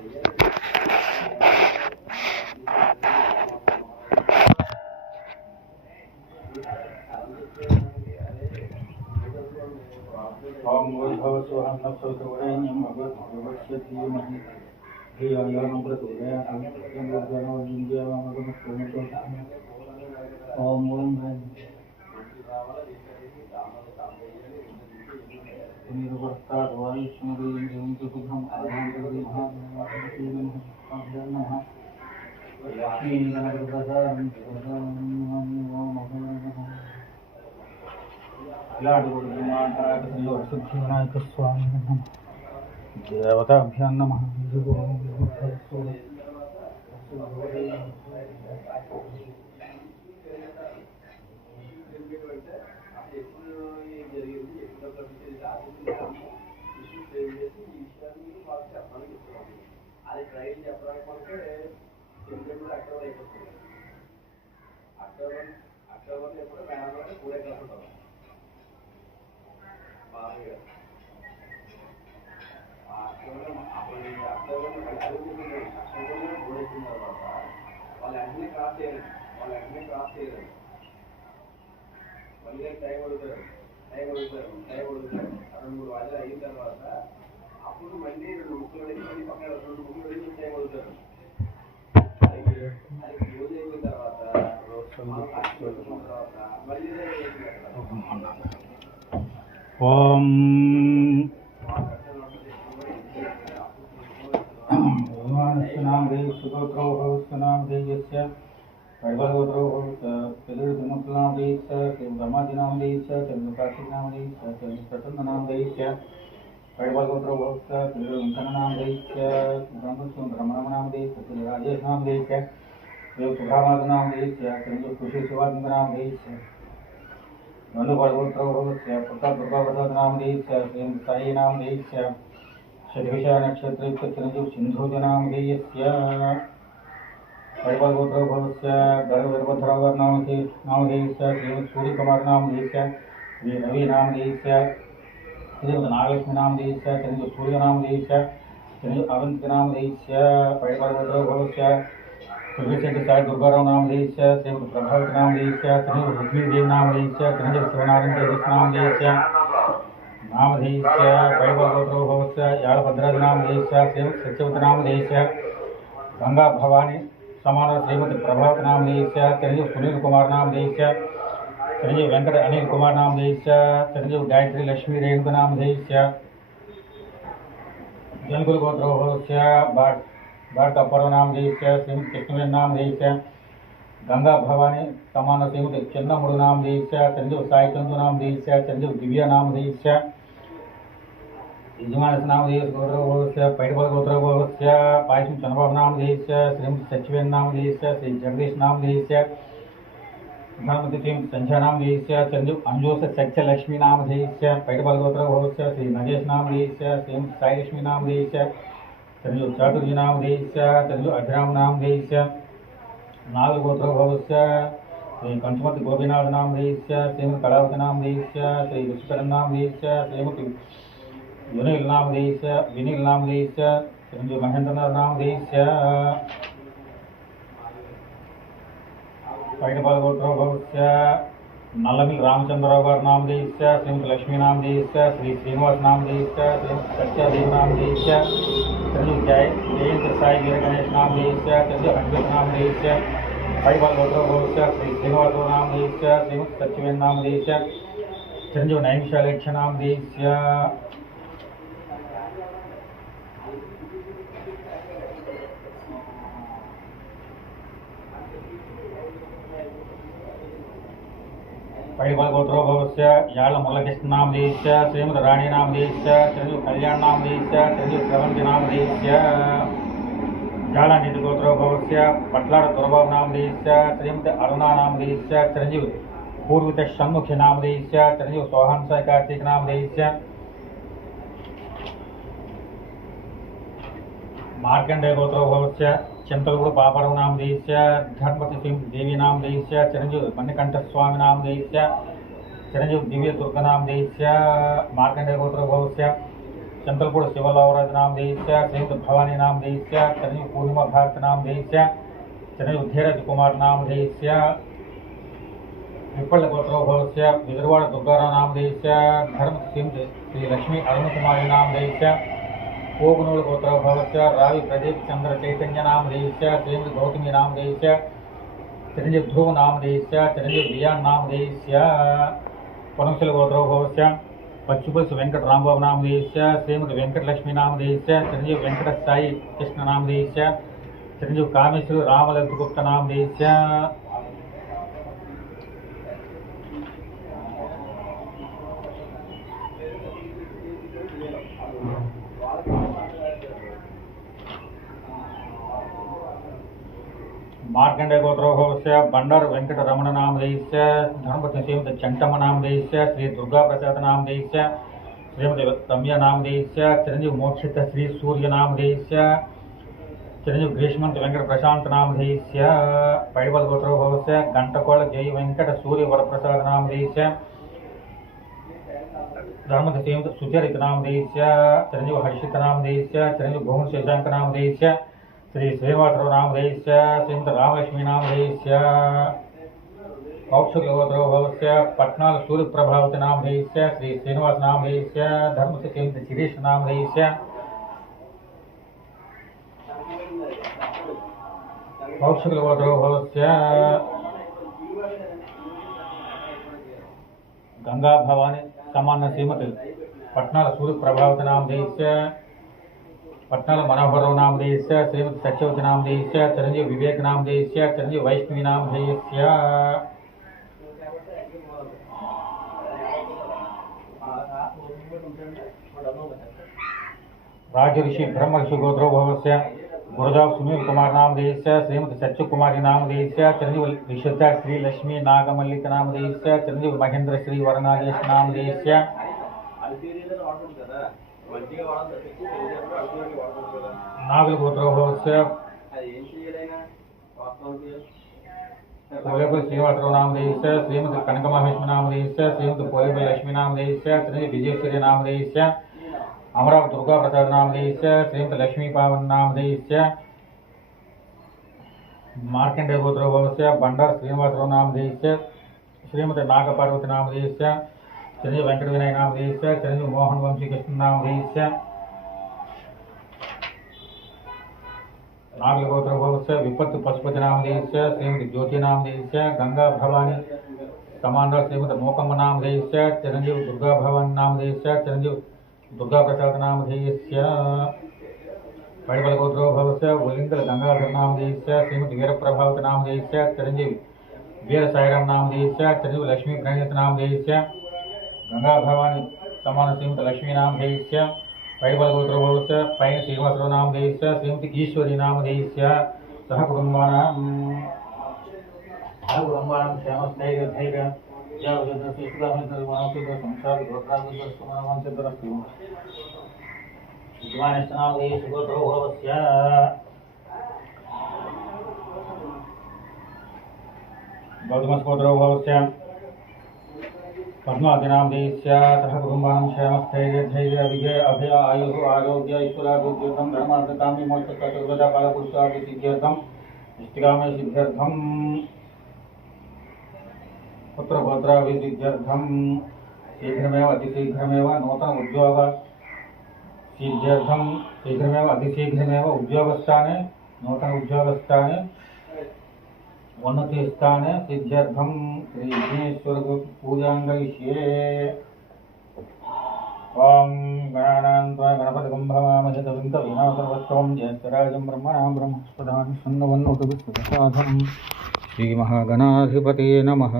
ओम भूर्भुवस्सुवः नक्षत्रवरेण्यं भगवद्भगवस्य धीमहि धियो यो न प्रचोदयात् ओम सिद्धिविनायक स्वामी नमः देवताभ्यां नमः ओम नाम देव सुगोत्रो नाम देवस्य वैभवोत्रो नाम देवस्य ब्रह्मादि नाम देवस्य कार्तिक नाम देवस्य प्रसन्न नाम देवस्य वैभवोत्रो वेंकट नाम देवस्य ब्रह्मण नाम देवस्य राजेश नाम देवस्य सुभामाद नाम देवस्य खुशी शिवानंद नाम देवस्य नंदुभगवत्रो प्रताप दुर्गाप्रसाद नाम देवस्य साई नाम देवस्य शतभिषा नक्षत्र चिरंजीव सिंधुज नाम देयस्य वैभवोत्रो भवस्य गर्भधराव नाम देयस्य सूर्य कुमार नाम देयस्य रवि नाम देयस्य नागलक्ष्मी नाम देयस्य चिरंजीव सूर्य नाम देयस्य चिरंजीव अवंत नाम देयस्य वैभवोत्रो भवस्य सुरभिशंकर साई दुर्गाराव नाम देयस्य श्रीमती प्रभावती नाम देयस्य चिरंजीव लक्ष्मी देव नाम देयस्य चिरंजीव शिवनारायण तेजस नाम देयस्य नाम देयस्य वैभवोत्रो भवस्य याळभद्राज नाम देयस्य श्रीमती सत्यवती नाम देयस्य गंगा भवानी समान श्रीमती प्रभावती नाम देयस्य चिरंजीव सुनील कुमार नाम देयस्य चिरंजीव वेंकट अनिल कुमार नाम देयस्य चिरंजीव गायत्री लक्ष्मी रेणुका नाम देयस्य जंगुल गोत्रो भवस्य बाट अपर्व नाम देयस्य श्रीमती कृष्णवेणी नाम देयस्य गंगा भवानी समान श्रीमती चन्नमुडु नाम देयस्य चिरंजीव साई चंदु नाम देयस्य चिरंजीव दिव्या नाम देयस्य यजमान नाम देयस्य पैडबल गोत्र भवस्य पायसम चंद्रबाबु नाम देयस्य श्रीमती सचिवेन नाम देयस्य श्री जगदीश नाम देयस्य प्रधानमंत्री श्रीमती संध्या नाम देयस्य चिरंजीव अंजोस सत्यलक्ष्मी नाम देयस्य पैडबल गोत्र भवस्य श्री नगेश नाम देयस्य श्रीमती साई लक्ष्मी नाम देयस्य चिरंजीव चातुर्जी नाम देयस्य चिरंजीव अभिराम नाम देयस्य नाग गोत्र भवस्य श्री कंचमती गोपीनाथ नाम देयस्य श्रीमती कलावती नाम देयस्य श्री विश्वकरण नाम देयस्य श्रीमती युनिल नाम देयस्य विनील नाम देयस्य चिरंजीव महेंद्रनाथ नाम देयस्य पैडबल गोत्र भवस्य नल्लमिल रामचंद्रराव गार नाम देयस्य श्रीमती लक्ष्मी नाम देयस्य श्री श्रीनिवास नाम देयस्य श्रीमती सत्यादेव नाम देयस्य चिरंजीव जयंत साई वीर गणेश नाम देयस्य चिरंजीव अद्वैत नाम देयस्य पैडबल गोत्र भवस्य श्री श्रीनिवास नाम देयस्य श्रीमती सत्यवेन नाम देयस्य चिरंजीव नैमिषालेक्ष नाम देयस्य पैडबल गोत्रो भवस्य याळ मुरलकृष्ण नाम देयस्य श्रीमती राणी नाम देयस्य चिरंजीव कल्याण नाम देयस्य चिरंजीव श्रवंती नाम देयस्य याळ निधि गोत्रो भवस्य पटलार दुर्बाबु नाम देयस्य श्रीमती अरुणा नाम देयस्य चिरंजीव पूर्वित षण्मुखी नाम देयस्य चिरंजीव सोहन साई कार्तिक नाम देयस्य मार्कंडेय गोत्रो भवस्य चिंतलगुडु पापराव नाम देयस्य धर्मपति सिंह देवी नाम देयस्य चिरंजीव मणिकंठ स्वामी नाम देयस्य चिरंजीव दिव्य दुर्गा नाम देयस्य मार्कंडेय गोत्रो भवस्य चंद्रपुर शिवलावराज नाम देश्य श्रीमती भवानी नाम देश्य चरंजीव पूर्णिमा भारत नाम देश्य चरंजीव धीरज कुमार नाम देश्य विपल गोत्रोभवस्य विदर्वाड़ दुर्गाराव नाम देश्य धर्म श्रीमती श्री लक्ष्मी अरुण कुमारी नाम देश्य कोगनूर गोत्रोभवस्य रावि प्रदीप चंद्र चैतन्य नाम देश्य श्रीमती गौतमी नाम देश्य चिरंजीव ध्रुव नाम देश्य चिरंजीव रियान नाम देश्य पनमशिल गोत्रोभवस्य पच्चुपुलि वेंकट रामबाबु नाम देश्य श्रीमती वेंकट लक्ष्मी नाम देश्य चिरंजीव वेंकट साई कृष्ण नाम देश्य चिरंजीव कामेश्वर रामललित गुप्त नाम देश्य मार्कंडे गोत्रोभवस्य बंडार वेंकट रमण नाम देश्य धर्मपत्नी श्रीमती चंटम नाम देश्य श्री दुर्गा प्रसाद नाम देश्य श्रीमती रम्या नाम देश्य चिरंजीव मोक्षित श्री सूर्य नाम देश्य चिरंजीव ग्रीष्मंत वेंकट प्रशांत नाम देश्य पैडवल गोत्रोभवस्य घंटकोल जय वेंकट सूर्य वरप्रसाद नाम देश्य धर्मपत्नी श्रीमती सुचरित नाम देश्य चिरंजीव हर्षित नाम देश्य चिरंजीव भुवन शशांक नाम देश्य श्री श्रीनिवासराव नाम देश्य श्रीमती रामलक्ष्मी नाम देश्य कौक्षुकगोत्रोभवस्य पट्नाल सूर्य प्रभावती नाम देश्य श्री श्रीनिवास नाम देश्य धर्म से श्रीमती शिरीष नाम देश्य कौक्षुकगोत्रोभवस्य गंगा भवानी समान श्रीमती पट्नाल सूर्य प्रभावती नाम देश्य पट्नाल मनोहरराव नाम देश्य श्रीमती सत्यवती नाम देश्य चिरंजीव विवेक नाम देश्य चिरंजीव वैष्णवी नाम देश्य राजऋषि ब्रह्म ऋषि गोत्रोभवस्य गुरुजाव सुनील कुमार नाम देश्य श्रीमती सत्यकुमारी नाम देश्य चिरंजीव विशुद्ध श्री लक्ष्मी नागमल्लिक नाम देश्य चिरंजीव महेंद्र श्री वरनागेश नाम देश्य नागल गोत्रोभवस्य पोलेपल्ली श्रीनिवासराव नाम देश्य श्रीमती कनकमहेश्वरी नाम देश्य श्रीमती पोलेपल्ली लक्ष्मी नाम देश्य श्रीमती विजयश्री नाम देश्य अमरावती दुर्गा प्रसाद नाम देश्य श्रीमती लक्ष्मी पावन नाम देश्य मार्कंडे गोत्रोभवस्य बंडार श्रीनिवासराव नाम देश्य श्रीमती नागपार्वती नाम देश्य चिरंजीव वेंकट विनायक नाम देश्य चिरंजीव मोहन वंशी कृष्ण नाम देश्य नागल गोत्रोभवस्य विपत्ति पशुपति नाम देश्य श्रीमती ज्योति नाम देश्य गंगा भवानी कमांडर श्रीमती मोकम्म नाम देश्य चिरंजीव दुर्गा भवानी नाम देश्य चिरंजीव दुर्गा प्रसाद नाम देश्य पैडवल गोत्रोभवस्य उलिंगल गंगाधर नाम देश्य श्रीमती वीरप्रभावती नाम देश्य चिरंजीव वीर साईराम नाम देश्य चिरंजीव लक्ष्मी प्रणीत नाम देश्य गंगा भवानी समान श्रीमती लक्ष्मी नाम देश्य पैडवल गोत्रोभवस्य पैन श्रीनिवासराव नाम देश्य श्रीमती ईश्वरी नाम देश्य सह कुटुंबानां क्षेमस्थैर्यधैर्य संसार गोत्रोभवस्य गौतमस गोत्रोभवस्य पद्मावती नाम देश्य सह कुटुंबानां क्षेमस्थैर्यधैर्य विजय अभय आयुः आरोग्य ऐश्वर्याभिवृद्ध्यर्थं धर्मार्थकामी मोक्षचतुर्विध फलपुरुषाभिसिद्ध्यर्थं इष्टकामे सिद्ध्यर्थं पुत्रपुत्राभिसिद्ध्यर्थं शीघ्रमेव अतिशीघ्रमेव नूतन उद्योग सिद्ध्यर्थं शीघ्रमेव अतिशीघ्रमेव उद्योगस्थाने नूतन उद्योगस्थाने उन्नति स्थाने सिद्ध्यर्थं श्री विघ्नेश्वर पूजांगरिष्ये ओम गणानां गणपतिं भवामहे कविं कवीनाथर्वस्तवं ज्येष्ठराजं ब्रह्मणां ब्रह्मस्पदां शृण्वन्नोतु विष्णुप्रसादं श्रीमहागणाधिपतये नमः।